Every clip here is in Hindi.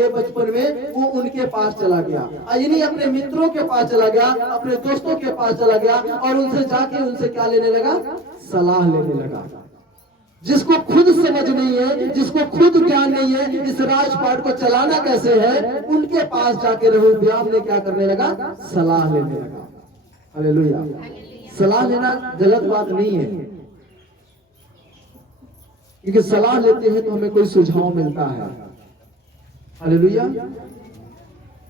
गए बचपन में, वो उनके पास चला गया, यानी अपने मित्रों के पास चला गया, अपने दोस्तों के पास चला गया और उनसे जाके उनसे क्या लेने लगा? सलाह लेने लगा। जिसको खुद समझ नहीं है, जिसको खुद ज्ञान नहीं है इस राजपाट को चलाना कैसे है, उनके पास जाके रहोबियाम ने क्या करने लगा? सलाह लेने लगा। हालेलुया। सलाह लेना गलत बात नहीं है, क्योंकि सलाह लेते हैं तो हमें कोई सुझाव मिलता है। हालेलुया।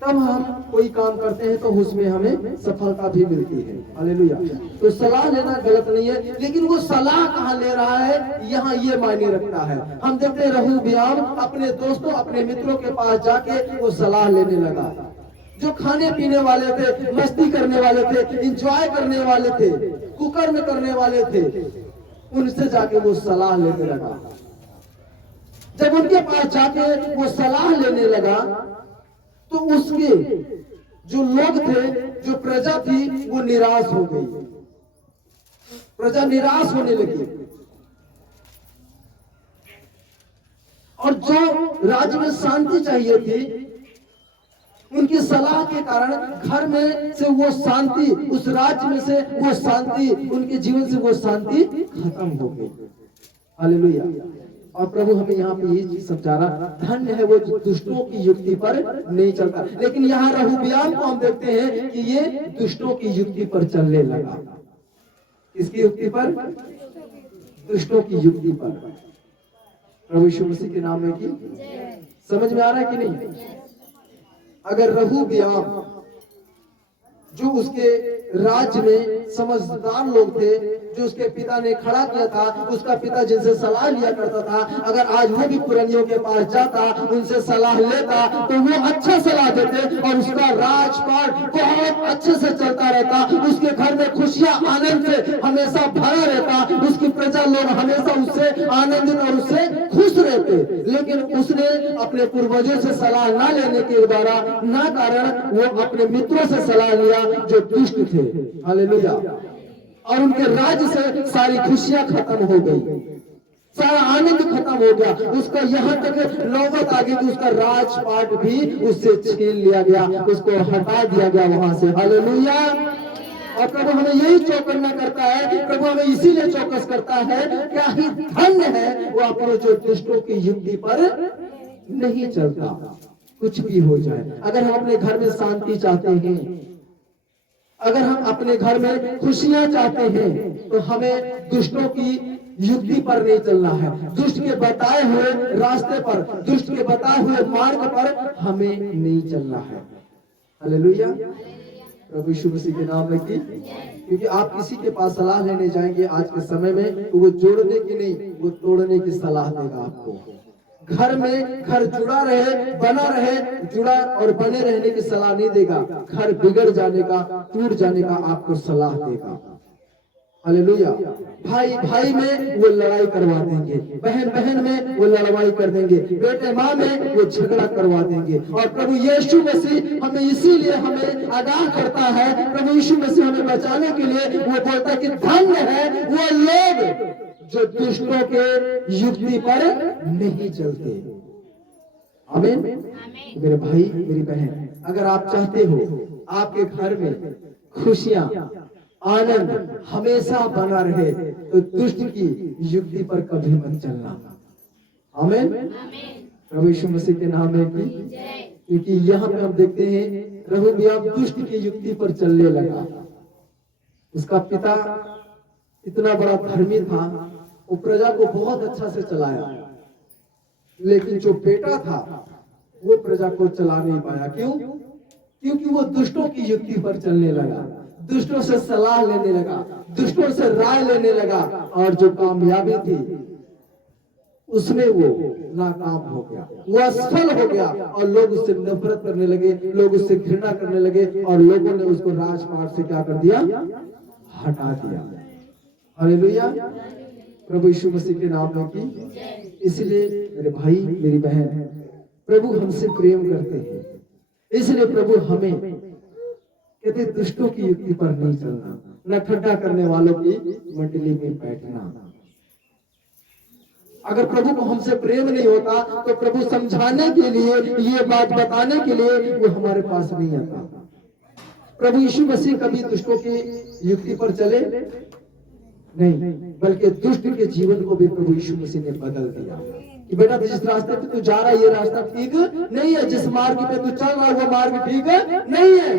तब हम कोई काम करते हैं तो उसमें हमें सफलता भी मिलती है। हालेलुया। तो सलाह लेना गलत नहीं है, लेकिन वो सलाह कहाँ ले रहा है, यहाँ ये मायने रखता है। हम देखते हैं रहोबियाम अपने दोस्तों, अपने मित्रों के पास जाके वो सलाह लेने लगा। जो खाने पीने वाले थे, मस्ती करने वाले थे, इंजॉय करने वाले थे, कुकर्म करने वाले थे, उनसे जाके वो सलाह लेने लगा। जब उनके पास जाके वो सलाह लेने लगा तो उसके जो लोग थे, जो प्रजा थी, वो निराश हो गई। प्रजा निराश होने लगी और जो राज्य में शांति चाहिए थी, उनकी सलाह के कारण घर में से वो शांति, उस राज्य में से वो शांति, उनके जीवन से वो शांति खत्म हो गई। हालेलुया। और प्रभु हमें यहाँ पे ये चीज समझा रहा, धन्य है वो जो दुष्टों की युक्ति पर नहीं चलता। लेकिन यहाँ रहोबियाम को हम देखते हैं कि ये दुष्टों की युक्ति पर चलने लगा। किसकी युक्ति पर? दुष्टों की युक्ति पर। प्रभु यीशु मसीह के नाम में की समझ में आ रहा है कि नहीं? अगर रहोबियाम जो उसके राज्य में समझदार लोग थे, जो उसके पिता ने खड़ा किया था, उसका पिता जिनसे सलाह लिया करता था, अगर आज वो भी पुरानियों के पास जाता, उनसे सलाह लेता, तो वो अच्छा सलाह देते और उसका राजपाट बहुत अच्छे से चलता रहता, उसके घर में खुशियां आनंद से हमेशा भरा रहता, उसकी प्रजा लोग हमेशा उससे आनंदित और उससे खुश रहते। लेकिन उसने अपने पूर्वजों से सलाह ना लेने के द्वारा ना कारण वो अपने मित्रों से सलाह लिया जो दुष्ट थे। हालेलुया। और उनके राज्य से सारी खुशियां खत्म हो गई, सारा आनंद खत्म हो गया। उसका यहाँ तक नौबत आ गई कि उसका राजपाट भी उससे छीन लिया गया, उसको हटा दिया गया वहां से। हालेलुया। और प्रभु हमें यही चौकन्ना करता है, प्रभु हमें इसीलिए चौकस करता है, क्या ही धन्य है वो अपने जो दुष्टों की युक्ति पर नहीं चलता। कुछ भी हो जाए, अगर हम अपने घर में शांति चाहते हैं, अगर हम अपने घर में खुशियां चाहते हैं, तो हमें दुष्टों की युक्ति पर नहीं चलना है। दुष्ट के बताए हुए रास्ते पर, दुष्ट के बताए हुए मार्ग पर हमें नहीं चलना है। हालेलुया। प्रभु यीशु मसीह के नाम में की, क्योंकि आप किसी के पास सलाह लेने जाएंगे आज के समय में, तो वो जोड़ने की नहीं, वो तोड़ने की सलाह देगा आपको। घर में घर जुड़ा रहे, बना रहे, जुड़ा और बने रहने की सलाह नहीं देगा। घर बिगड़ जाने का, टूट जाने का आपको सलाह देगा। हालेलुया। भाई भाई में वो लड़ाई करवा देंगे, बहन बहन में वो लड़ाई कर देंगे, बेटे माँ में वो झगड़ा करवा देंगे। और प्रभु यीशु मसीह हमें इसीलिए हमें आगाह करता है, प्रभु यीशु मसीह हमें बचाने के लिए वो बोलता है कि धन्य है वो लोग जो दुष्टों के युक्ति पर नहीं चलते। आमीन। मेरे भाई मेरी बहन, अगर आप चाहते हो आपके घर में खुशियां आनंद हमेशा बना रहे, तो दुष्ट की युक्ति पर कभी मत चलना। आमीन। प्रभु यीशु मसीह के नाम में की, क्योंकि यहाँ पे हम देखते हैं रहोबियाम दुष्ट की युक्ति पर चलने लगा। उसका पिता इतना बड़ा धर्मी था, वो प्रजा को बहुत अच्छा से चलाया, लेकिन जो बेटा था वो प्रजा को चला नहीं पाया। क्यों? क्योंकि वो दुष्टों की युक्ति पर चलने लगा, दुष्टों से सलाह लेने लगा, दुष्टों से राय लेने लगा, और जो कामयाबी थी उसमें वो नाकाम हो गया, वो असफल हो गया, और लोग उससे नफरत करने लगे, लोग उससे घृणा करने लगे, और लोगों ने उसको राजपाट से क्या कर दिया? हटा दिया। हालेलुया। प्रभु यीशु मसीह के नाम में की। इसलिए मेरे भाई मेरी बहन, प्रभु हमसे प्रेम करते हैं, इसलिए प्रभु हमें कहते दुष्टों की युक्ति पर नहीं चलना, न ठट्ठा करने वालों की मंडली में बैठना। अगर प्रभु को हमसे प्रेम नहीं होता तो प्रभु समझाने के लिए, ये बात बताने के लिए वो हमारे पास नहीं आता। प्रभु यीशु मसीह कभी दुष्टों की युक्ति पर चले नहीं, बल्कि दुष्ट के जीवन को भी प्रभु यीशु मसीह ने बदल दिया कि बेटा जिस रास्ते पे तू जा रहा है ये रास्ता ठीक नहीं है, जिस मार्ग पे तू चल रहा है वो मार्ग ठीक नहीं है।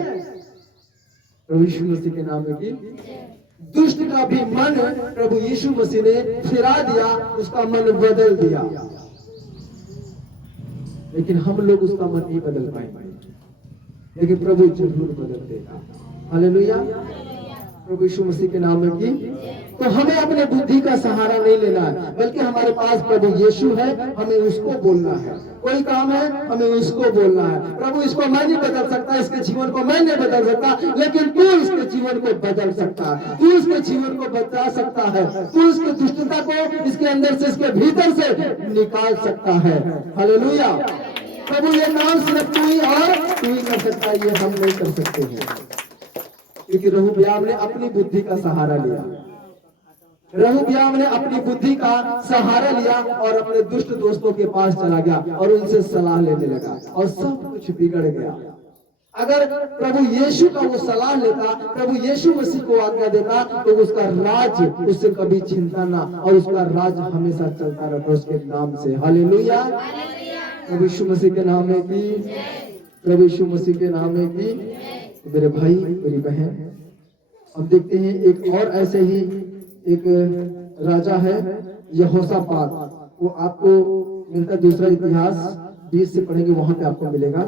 प्रभु यीशु मसीह के नाम में की दुष्ट का भी मन प्रभु यीशु मसीह ने फिरा दिया, उसका मन बदल दिया। लेकिन हम लोग उसका मन नहीं बदल पाएंगे, लेकिन प्रभु जरूर बदल देगा। हालेलुया, प्रभु यीशु मसीह के नाम में की। तो हमें अपने बुद्धि का सहारा नहीं लेना है, बल्कि हमारे पास प्रभु यीशु है, हमें उसको बोलना है। कोई काम है हमें उसको बोलना है। प्रभु इसको मैं नहीं बदल सकता, इसके जीवन को मैं नहीं बदल सकता, लेकिन तू इसके जीवन को बदल सकता है, तू इसके जीवन को बचा सकता है, तू इसकी दुष्टता को इसके अंदर से, इसके भीतर से निकाल सकता है। हालेलुया, प्रभु ये काम सिर्फ तू ही और तू ही कर सकता है, ये हम नहीं कर सकते हैं। क्योंकि रहूब्याम ने अपनी बुद्धि का सहारा लिया, रहूब्याम ने अपनी बुद्धि का सहारा लिया और अपने दुष्ट दोस्तों के पास चला गया और उनसे सलाह लेने लगा और सब कुछ बिगड़ गया। अगर प्रभु यीशु का वो सलाह लेता, प्रभु यीशु मसीह को आज्ञा देता, तो उसका राज उससे कभी छिनता ना और उसका राज हमेशा चलता रहता उसके नाम से। हालेलुया, प्रभु यीशु मसीह के नाम में की, प्रभु यीशु मसीह के नाम में की। मेरे भाई मेरी बहन, अब देखते हैं एक और ऐसे ही एक राजा है यहोशापात, वो आपको मिलता दूसरा इतिहास 20 से पढ़ेंगे, वहां पे आपको मिलेगा।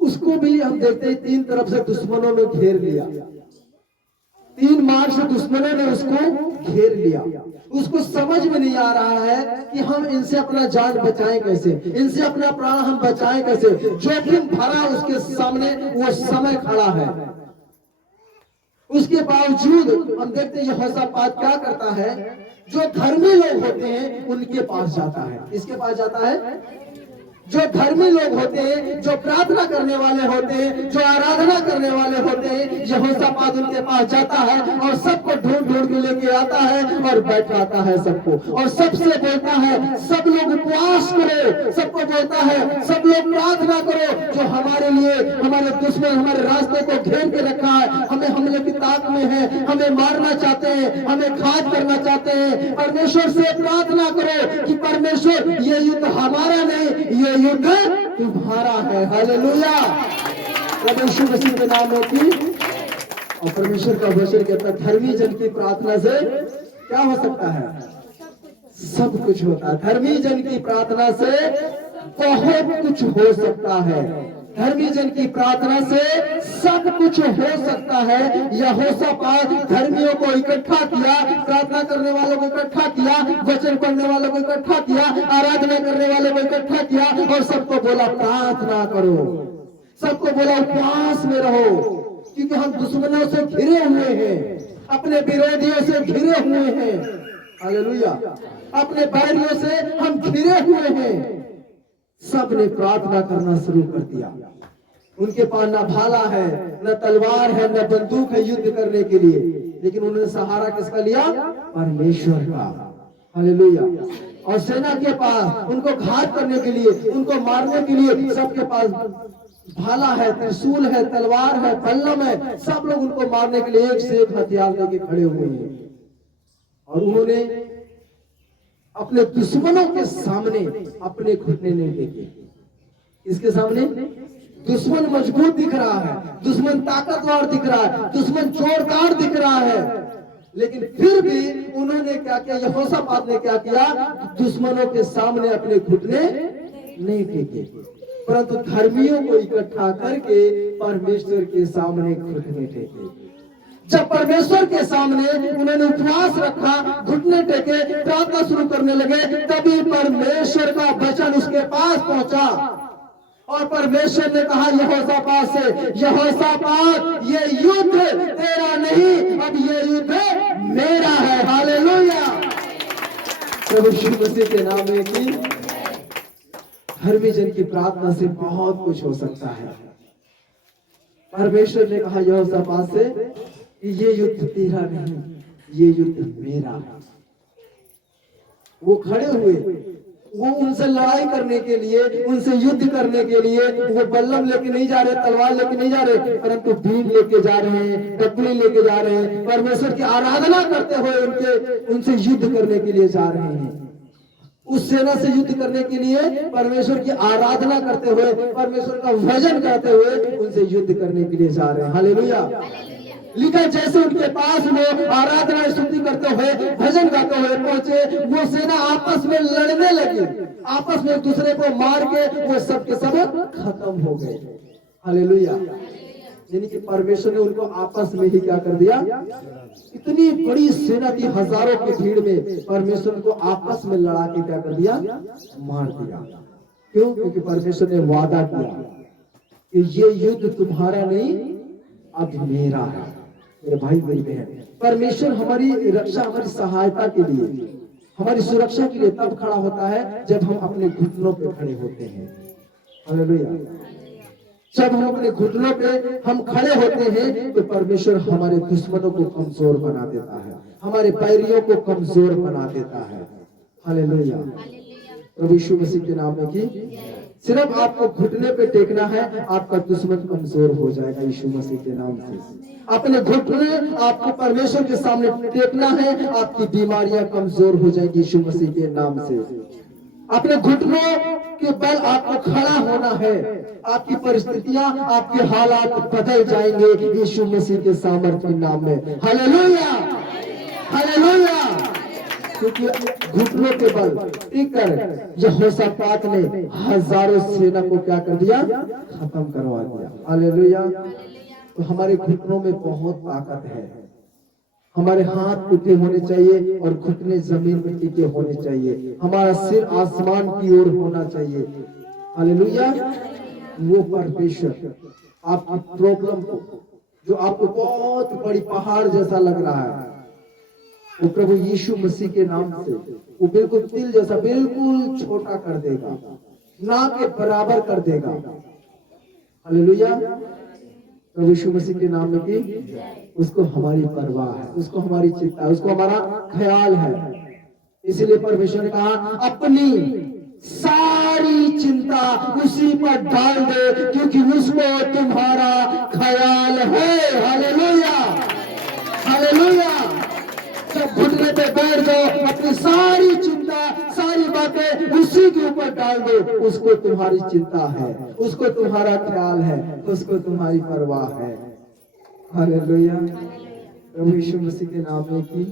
उसको भी हम देखते हैं 3 तरफ से दुश्मनों ने घेर लिया, 3 मार्ग से दुश्मनों ने उसको घेर लिया। उसको समझ में नहीं आ रहा है कि हम इनसे अपना जान बचाएं कैसे, इनसे अपना प्राण हम बचाएं कैसे। जोखिम भरा उसके सामने वो समय खड़ा है। उसके बावजूद हम देखते हैं यहोशापात क्या करता है, जो धर्मी लोग होते हैं उनके पास जाता है। किसके पास जाता है? जो धर्मी लोग होते हैं, जो प्रार्थना करने वाले होते हैं, जो आराधना करने वाले होते हैं, यहोशापात उनके पास जाता है और सबको ढूंढ ढूंढ के लेके आता है और बैठाता है सबको, और सबसे बोलता है सब लोग उपवास करो, सबको बोलता है सब लोग प्रार्थना करो। जो हमारे लिए हमारे दुश्मन हमारे रास्ते को घेर के रखा है, हमें हमले की ताक में है, हमें मारना चाहते हैं, हमें घात करना चाहते हैं, परमेश्वर से प्रार्थना करो कि परमेश्वर ये युद्ध हमारा नहीं, ये युद्ध तुम्हारा है। हालेलुया, प्रभु यीशु मसीह के नाम में की। और परमेश्वर का वचन कहता है धर्मी जन की प्रार्थना से क्या हो सकता है? सब कुछ होता है। धर्मी जन की प्रार्थना से बहुत कुछ हो सकता है। धर्मी जन की प्रार्थना से सब कुछ हो सकता है। यहोशापात धर्मियों को इकट्ठा किया, प्रार्थना करने वालों को इकट्ठा किया, वचन पढ़ने वालों को इकट्ठा किया, आराधना करने वालों को इकट्ठा किया और सबको बोला प्रार्थना करो, सबको बोला उपवास में रहो, क्योंकि हम दुश्मनों से घिरे हुए हैं, अपने विरोधियों से घिरे हुए हैं। हालेलुया, अपने बैरियों से हम घिरे हुए हैं। सब ने प्रार्थना करना शुरू कर दिया। उनके पास न भाला है, न तलवार है, न बंदूक है युद्ध करने के लिए, लेकिन उन्होंने सहारा किसका लिया? परमेश्वर का। हालेलुया। और सेना के पास उनको घात करने के लिए, उनको मारने के लिए सबके पास भाला है, त्रिशूल है, तलवार है, बल्लम है। सब लोग उनको मारने के लिए एक से एक हथियार लेके खड़े हुए हैं। और उन्होंने अपने दुश्मनों के सामने अपने घुटने नहीं टेके। इसके सामने दुश्मन मजबूत दिख रहा है, दुश्मन ताकतवर दिख रहा है, दुश्मन जोरदार दिख रहा है, लेकिन फिर भी उन्होंने क्या किया? यहोशापात ने क्या किया? दुश्मनों के सामने अपने घुटने नहीं टेके, परंतु धर्मियों को इकट्ठा करके परमेश्वर के सामने घुटने टेके। जब परमेश्वर के सामने उन्होंने उपवास रखा, घुटने टेके, प्रार्थना शुरू करने लगे, तभी परमेश्वर का वचन उसके पास पहुंचा और परमेश्वर ने कहा यहोशापात से, यहोशापात ये युद्ध तेरा नहीं, अब ये युद्ध मेरा है। हालेलुया, प्रभु यीशु मसीह के नाम में की। धर्मी जन की प्रार्थना से बहुत कुछ हो सकता है। परमेश्वर ने कहा यहोशापात से ये युद्ध तेरा नहीं, ये युद्ध मेरा है। वो खड़े हुए, वो उनसे लड़ाई करने के लिए, उनसे युद्ध करने के लिए वो बल्लम लेके नहीं जा रहे, तलवार लेके नहीं जा रहे, परंतु भीम लेके जा रहे हैं, टकली लेके जा रहे हैं, परमेश्वर की आराधना करते हुए उनसे युद्ध करने के लिए जा रहे हैं। उस सेना से युद्ध करने के लिए, परमेश्वर की आराधना करते हुए, परमेश्वर का भजन करते हुए उनसे युद्ध करने के लिए जा रहे हैं। हालेलुया। लिखा जैसे उनके पास वो आराधना स्तुति करते हुए, भजन गाते हुए पहुंचे, वो सेना आपस में लड़ने लगी, आपस में एक दूसरे को मार के वो सब के सब खत्म हो गए। हालेलुया। यानी कि परमेश्वर ने उनको आपस में ही क्या कर दिया, इतनी बड़ी सेना थी, हजारों की भीड़ में परमेश्वर को आपस में लड़ा के क्या कर दिया, मार दिया। क्यों? क्योंकि परमेश्वर ने वादा किया कि ये युद्ध तुम्हारा नहीं, अब मेरा है। मेरे भाई मेरी बहन, परमेश्वर हमारी रक्षा, हमारी सहायता के लिए, हमारी सुरक्षा के लिए तब खड़ा होता है जब हम अपने घुटनों पे खड़े होते हैं। हालेलुया। जब हम अपने घुटनों पे हम खड़े होते हैं तो परमेश्वर हमारे दुश्मनों को कमजोर बना देता है, हमारे बैरियों को कमजोर बना देता है। हालेलुया। प्रभु यीशु मसीह के नाम में की सिर्फ आपको घुटने पे टेकना है, आपका दुश्मन कमजोर हो जाएगा यीशु मसीह के नाम से। अपने घुटने आपको परमेश्वर के सामने टेकना है, आपकी बीमारियां कमजोर हो जाएंगी यीशु मसीह के नाम से। अपने घुटनों के बल आपको खड़ा होना है, आपकी परिस्थितियां, आपके हालात बदल जाएंगे यीशु मसीह के सामर्थ्य के नाम में। Hallelujah, hallelujah. क्योंकि घुटनों के बल टिक कर यहोशापात ने हजारों सेना को क्या कर दिया, खत्म करवा दिया। हालेलुया। तो हमारे घुटनों में बहुत ताकत है। हमारे हाथ उठे होने चाहिए और घुटने जमीन में टिके होने चाहिए, हमारा सिर आसमान की ओर होना चाहिए। हालेलुया। वो परमेश्वर आपकी प्रॉब्लम को, जो आपको बहुत बड़ी पहाड़ जैसा लग रहा है, वो प्रभु यीशु मसीह के नाम से वो बिल्कुल तिल जैसा बिल्कुल छोटा कर देगा, ना के बराबर कर देगा। हालेलुया। प्रभु यीशु मसीह के नाम में की उसको हमारी परवाह है, उसको हमारी चिंता है, उसको हमारा ख्याल है। इसीलिए परमेश्वर ने कहा अपनी सारी चिंता उसी पर डाल दे, क्योंकि उसको तुम्हारा ख्याल है। Hallelujah, hallelujah. जब घुटने पे बैठ जाओ, अपनी सारी चिंता, सारी बातें उसी के ऊपर डाल दो। उसको तुम्हारी चिंता है, उसको तुम्हारा ख्याल है, उसको तुम्हारी परवाह है। हालेलुया। प्रभु यीशु मसीह के नाम में की,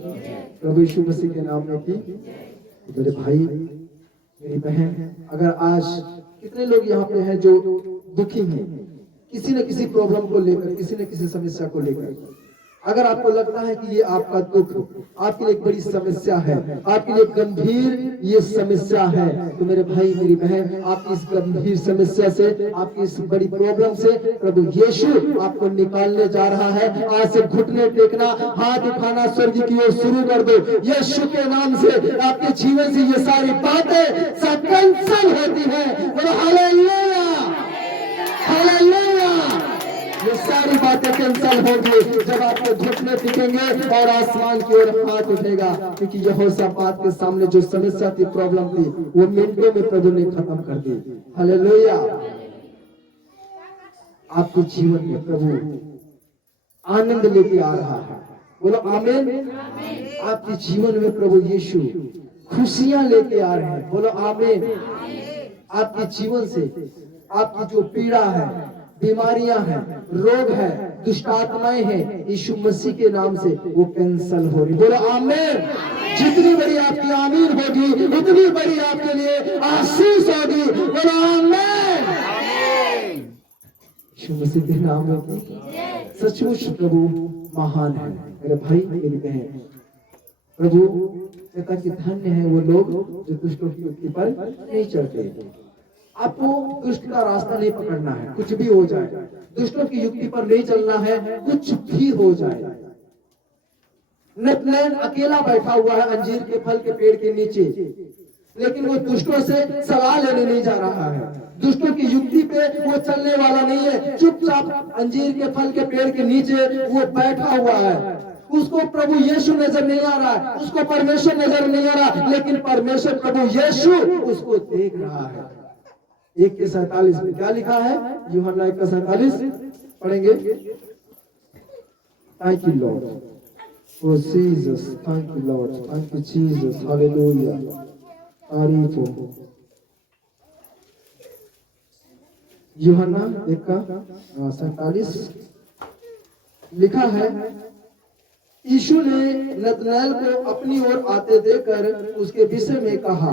प्रभु यीशु मसीह के नाम में की। मेरे भाई मेरी बहन, अगर आज कितने लोग यहाँ पे हैं जो दुखी हैं, किसी न किसी प्रॉब्लम को लेकर, किसी न किसी समस्या को लेकर, अगर आपको लगता है कि ये आपका दुख आपके लिए एक बड़ी समस्या है, आपके लिए गंभीर ये समस्या है, तो मेरे भाई मेरी बहन, आपकी इस गंभीर समस्या से, आपकी इस बड़ी प्रॉब्लम से प्रभु यीशु आपको निकालने जा रहा है। आज से घुटने टेकना, हाथ उठाना स्वर्ग की ओर शुरू कर दो। यीशु के नाम से आपके जीवन से ये सारी बातें सब कैंसल होती है। Hallelujah, hallelujah. ये सारी बातें कैंसल होंगी जब आपके घुटने टिकेंगे और आसमान की ओर हाथ उठेगा, क्योंकि यहोशापात के सामने जो समस्या थी, प्रॉब्लम थी, वो मिनटों में प्रभु ने खत्म कर दी। हालेलुया। आपके जीवन में प्रभु आनंद लेके आ रहा है। बोलो आमीन। आपके जीवन में प्रभु यीशु खुशियां लेके आ रहे हैं। बोलो आमीन। आपके जीवन से आपकी जो पीड़ा है, बीमारियां हैं, रोग है, दुष्ट आत्माएं हैं, यीशु मसीह के नाम से वो कैंसल हो रही। बोलो आमीन। जितनी बड़ी आपकी आमीन होगी, उतनी बड़ी आपके लिए आशीष होगी। बोलो आमीन। यीशु मसीह के नाम में सचमुच प्रभु महान है। मेरे भाई मेरी बहन, प्रभु कहता कि धन्य है वो लोग जो दुष्टों की युक्ति पर नहीं चलते। आपको दुष्ट का रास्ता नहीं पकड़ना है, कुछ भी हो जाए। दुष्टों की युक्ति पर नहीं चलना है, कुछ भी हो जाए। नतनएल अकेला बैठा हुआ है अंजीर के फल के पेड़ के नीचे, लेकिन वो दुष्टों से सलाह लेने नहीं जा रहा है। दुष्टों की युक्ति पे वो चलने वाला नहीं है। चुपचाप अंजीर के फल के पेड़ के नीचे वो बैठा हुआ है। उसको प्रभु यीशु नजर नहीं आ रहा है, उसको परमेश्वर नजर नहीं आ रहा, लेकिन परमेश्वर प्रभु यीशु उसको देख रहा है। 1:47 में क्या लिखा है? यूहन्ना 1:47 पढ़ेंगे। Thank you Lord, O Jesus, thank you Lord, thank you Jesus, hallelujah, तारीफ हो। यूहन्ना 1:47 लिखा है, यीशु ने नतनएल को अपनी ओर आते देखकर उसके विषय में कहा।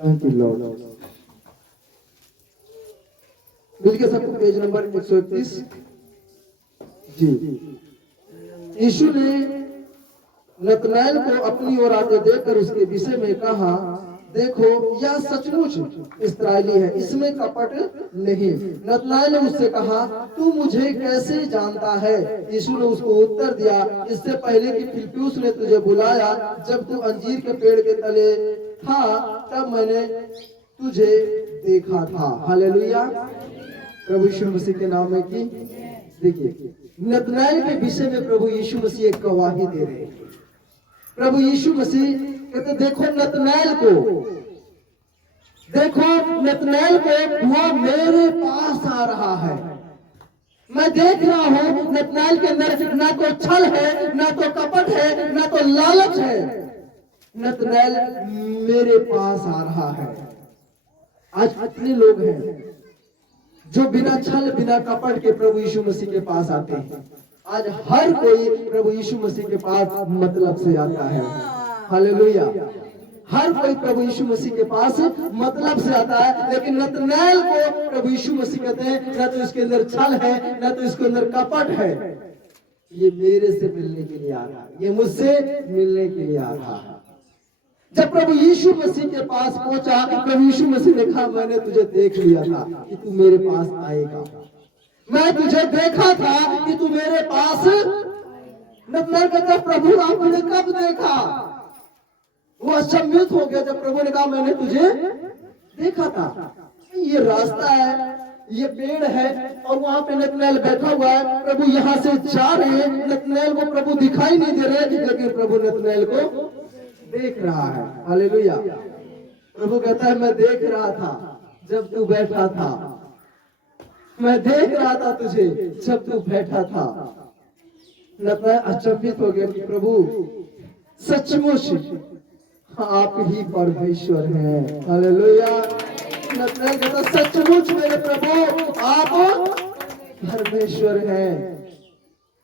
Thank you Lord. मिलके सबको पेज नंबर 131 जी। यीशु ने नतनएल को अपनी ओर आते देखकर उसके विषय में कहा, देखो यह सचमुच इस्राएली है, इसमें कपट नहीं। नतनएल ने उससे कहा, तू मुझे कैसे जानता है? यीशु ने उसको उत्तर दिया, इससे पहले कि फिलिप्पुस ने तुझे बुलाया, जब तू अंजीर के पेड़ के तले था, तब मैंने तुझे देखा था। हालेलुया, प्रभु यीशु मसीह के नाम में की। देखिए, नतनएल के विषय में प्रभु यीशु मसीह एक गवाही दे रहे हैं। प्रभु यीशु मसीह कहते, देखो नतनएल को, देखो नतनएल को, वो मेरे पास आ रहा है। मैं देख रहा हूं नतनएल के अंदर ना तो छल है, ना तो कपट है, ना तो लालच है। नतनएल मेरे पास आ रहा है। आज कितने लोग हैं जो बिना छल बिना कपट के प्रभु यीशु मसीह के पास आते हैं? आज हर कोई प्रभु यीशु मसीह के पास मतलब से आता है। हालेलुया, हर कोई प्रभु यीशु मसीह के पास मतलब से आता है, लेकिन नतनएल को प्रभु यीशु मसीह कहते हैं, ना तो इसके अंदर छल है, ना तो इसके अंदर कपट है। ये मेरे से मिलने के लिए आ रहा है, ये मुझसे मिलने के लिए आ रहा है। जब प्रभु यीशु मसीह के पास पहुंचा, प्रभु यीशु मसीह ने कहा, मैंने तुझे देख लिया था कि तू मेरे पास आएगा। मैं तुझे देखा था कि तू मेरे पास। नतनएल कहता, प्रभु आपने कब देखा? वो अचंभित हो गया जब प्रभु ने कहा, मैंने तुझे देखा था। ये रास्ता है, ये पेड़ है, और वहां पे नतनएल बैठा हुआ है। प्रभु यहाँ से जा रहे हैं, नतनएल को प्रभु दिखाई नहीं दे रहे, लेकिन प्रभु नतनएल को देख रहा है। हालेलुया, प्रभु कहता है, मैं देख रहा था जब तू बैठा था, मैं देख रहा था तुझे जब तू बैठा था। नतनएल अचंभित हो गया कि प्रभु सचमुच आप ही परमेश्वर हैं। हालेलुया, नतनएल कहता, सचमुच मेरे प्रभु आप परमेश्वर हैं।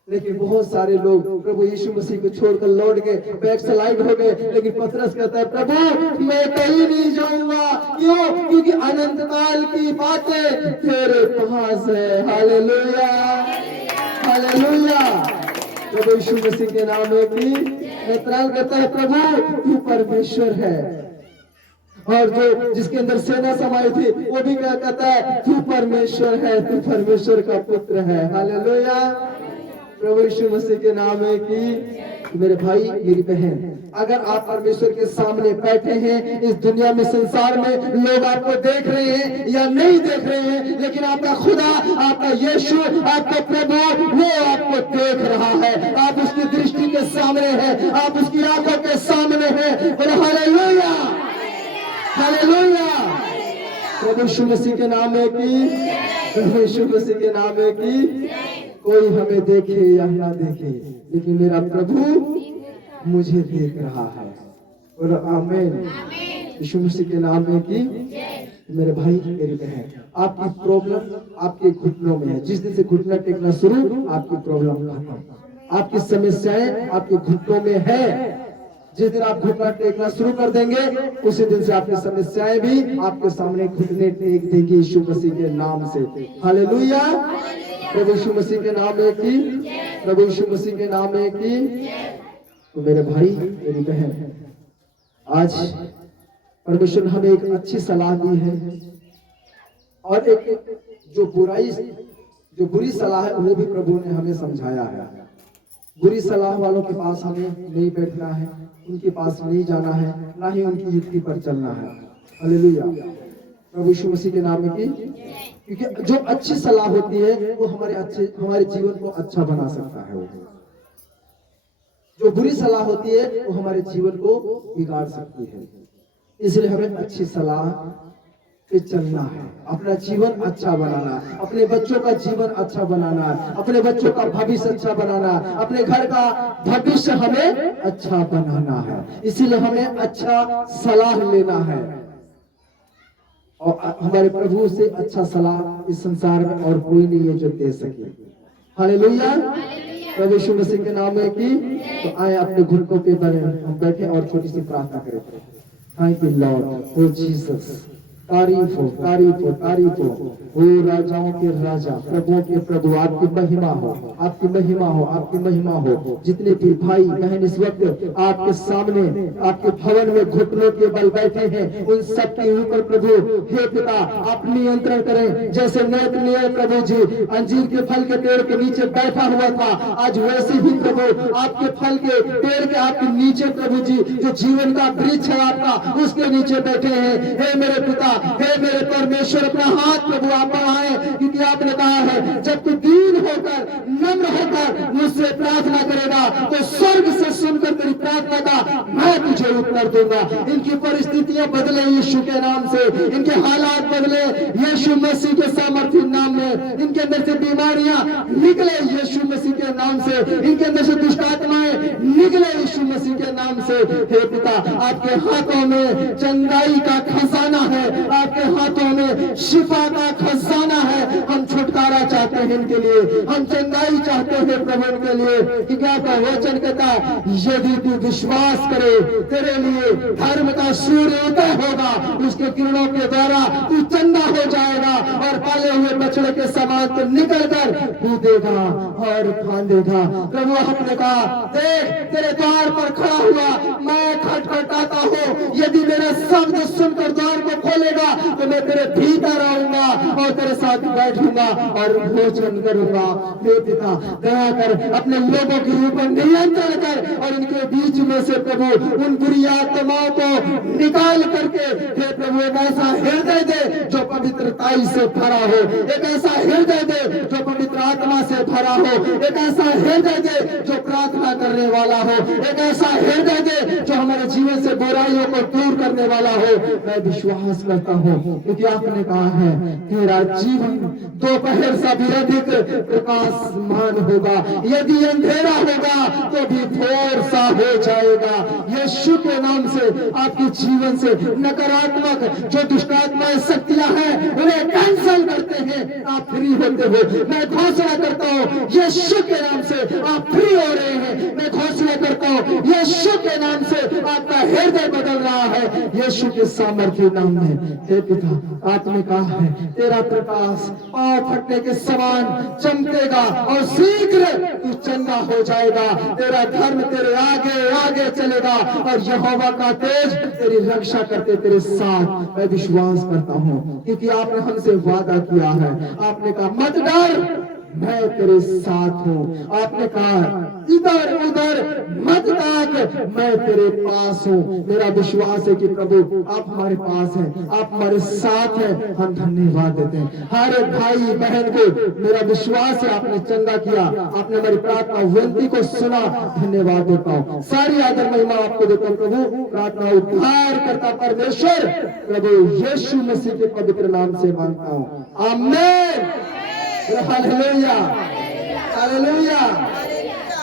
लेकिन बहुत सारे लोग प्रभु यीशु मसीह को छोड़कर लौट गए, बैक स्लाइड हो गए। लेकिन पतरस कहता है, प्रभु मैं कहीं नहीं जाऊंगा। क्यों? क्योंकि अनंत काल की बातें तेरे पास है। हालेलुया, हालेलुया, प्रभु यीशु मसीह के नाम में भी। नतनएल कहता है, प्रभु तू परमेश्वर है। और जो जिसके अंदर सेना समाई थी, वो भी क्या कहता है, तू परमेश्वर है, तू परमेश्वर का पुत्र है। हालेलुया, प्रभु यीशु मसीह के नाम में कि मेरे भाई मेरी बहन, अगर आप परमेश्वर के सामने बैठे हैं, इस दुनिया में संसार में लोग आपको देख रहे हैं या नहीं देख रहे हैं, लेकिन आपका खुदा, आपका यीशु, आपका प्रभु, वो आपको देख रहा है। आप उसकी दृष्टि के सामने हैं, आप उसकी आंखों के सामने हैं। बोलो हालेलुया, हालेलुया, प्रभु यीशु मसीह के नाम में कि, प्रभु यीशु मसीह के नाम में कि कोई हमें देखे या ना देखे, लेकिन मेरा प्रभु मुझे देख रहा है। बोलो आमीन, यीशु मसीह के नाम में कि मेरे भाई मेरी बहन, आपकी प्रॉब्लम आपके घुटनों में है। जिस दिन से घुटना टेकना शुरू, आपकी प्रॉब्लम खत्म। आपकी समस्याएं आपके घुटनों में है। जिस दिन आप घुटना टेकना शुरू कर देंगे, उसी दिन से आपकी समस्याएं भी आपके सामने घुटने टेक देंगी यीशु मसीह के नाम से। हालेलुया, प्रभु यीशु मसीह के नाम में की, प्रभु यीशु मसीह के नाम में की। तो मेरे भाई मेरी बहन, आज परमेश्वर ने हमें एक अच्छी सलाह दी है, और एक जो बुरी सलाह है वो भी प्रभु ने हमें समझाया है। बुरी सलाह वालों के पास हमें नहीं बैठना है, उनके पास नहीं जाना है, ना ही उनकी युक्ति पर चलना है। हालेलुया, प्रभु यीशु मसीह के नाम में की, क्योंकि जो अच्छी सलाह होती है वो हमारे जीवन को अच्छा बना सकता है। वो जो बुरी सलाह होती है वो हमारे जीवन को बिगाड़ सकती है। इसलिए हमें अच्छी सलाह पे चलना है, अपना जीवन अच्छा बनाना, अपने बच्चों का जीवन अच्छा बनाना, अपने बच्चों का भविष्य अच्छा बनाना, अपने घर का भविष्य हमें अच्छा बनाना है। इसीलिए हमें अच्छा सलाह लेना है, और हमारे प्रभु से अच्छा सलाह इस संसार में और कोई नहीं है जो दे सके। हालेलुया, प्रभु यीशु मसीह के नाम में की। तो आए अपने घुटनों पे हम बैठे और छोटी सी प्रार्थना करें। Thank you Lord, O Jesus, तारीफ हो, तारीफ हो, तारीफ हो। ओ राजाओं के राजा, प्रभुओं के प्रभु, आपकी महिमा हो, आपकी महिमा हो, आपकी महिमा हो। जितने भी भाई बहन इस वक्त आपके सामने आपके भवन में घुटनों के बल बैठे हैं, उन सब के ऊपर प्रभु हे पिता आप नियंत्रण करें। जैसे नेतनिय्येल प्रभु जी अंजीर के फल के पेड़ के नीचे बैठा हुआ था, आज वैसे ही प्रभु आपके फल के पेड़ के आपके नीचे प्रभु जी जो जीवन का वृक्ष है आपका, उसके नीचे बैठे हैं। हे मेरे पिता, हे मेरे परमेश्वर, अपना हाथ प्रभु आप बढ़ाएं, क्योंकि आपने कहा है जब तू दीन होकर नम्र होकर मुझसे प्रार्थना करेगा तो स्वर्ग से सुनकर तेरी प्रार्थना का मैं तुझे उत्तर दूंगा। इनकी परिस्थितियां बदले यीशु के नाम से, इनके हालात बदले यीशु मसीह के सामर्थ्य नाम में, इनके अंदर से बीमारियां निकले यीशु मसीह के नाम से, इनके अंदर से दुष्ट आत्माएं निकले यीशु मसीह के नाम से। हे पिता, आपके हाथों में चंगाई का खजाना है, आपके हाथों में शिफा का खजाना है। हम छुटकारा चाहते हैं इनके लिए, हम चंगाई चाहते हैं प्रभु इनके लिए, क्योंकि आपका वचन कहता है यदि तू विश्वास करे तेरे लिए धर्म का सूर्य उदय होगा, उसके किरणों के द्वारा तू चंगा हो जाएगा और पाले हुए बछड़े के समान तो निकल कर कूदेगा और फांदेगा। प्रभु आपने कहा देख तेरे द्वार पर खड़ा हुआ मैं खटखटाता हूँ, यदि मेरा शब्द सुनकर द्वार को खोलेगा तो मैं तेरे भीतर आऊंगा और तेरे साथ बैठूंगा और भोजन करूंगा। हे पिता दया कर, अपने लोगों के ऊपर नियंत्रण कर और इनके बीच में से प्रभु उन बुरी आत्माओं को निकाल करके हे प्रभु एक ऐसा हृदय दे जो पवित्रताई से भरा हो, एक ऐसा हृदय दे जो पवित्र आत्मा से भरा हो, एक ऐसा हृदय दे जो प्रार्थना करने वाला हो, एक ऐसा हृदय दे जो हमारे जीवन से बुराइयों को दूर करने वाला हो। मैं विश्वास करता हूँ क्योंकि आपने कहा है तेरा जीवन दोपहर से भी अधिक प्रकाशमान होगा, यदि अंधेरा होगा तो भी भोर सा हो जाएगा। यीशु के नाम से आपके जीवन से नकारात्मक जो दुष्टात्माएं शक्तियां हैं उन्हें कैंसल करते हैं, आप फ्री होते हो। मैं घोषणा करता हूँ यीशु के नाम से आप फ्री हो रहे हैं। मैं घोषणा करता हूँ यीशु के नाम से आपका हृदय बदल रहा है, यीशु के सामर्थ्य नाम में। हे पिता आपने कहा है तेरा प्रकाश पांव फटने के समान चमकेगा और शीघ्र तू चंगा हो जाएगा, तेरा धर्म तेरे आगे आगे चलेगा और यहोवा का तेज तेरी रक्षा करते तेरे साथ। मैं विश्वास करता हूँ क्योंकि आपने हमसे वादा किया है, आपने कहा मत डर मैं तेरे साथ हूँ, आपने कहा इधर उधर मत ताक मैं तेरे पास हूँ। मेरा विश्वास है कि प्रभु आप हमारे पास हैं, आप हमारे साथ हैं। हम धन्यवाद देते हैं हर भाई बहन को, मेरा विश्वास है आपने चंगा किया, आपने हमारी प्रार्थना विनती को सुना, धन्यवाद देता हूँ। सारी आदर महिमा आपको देता हूँ प्रभु, प्रार्थना उद्धार करता परमेश्वर प्रभु यीशु मसीह के पवित्र नाम से मांगता हूँ, आमीन। हालेलुया, हालेलुया,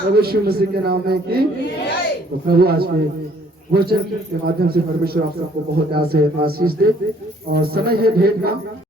प्रभु यीशु मसीह के नाम में की। तो प्रभु आज के वचन के माध्यम से परमेश्वर आप सबको बहुत आशीष दे और समय है भेंट का।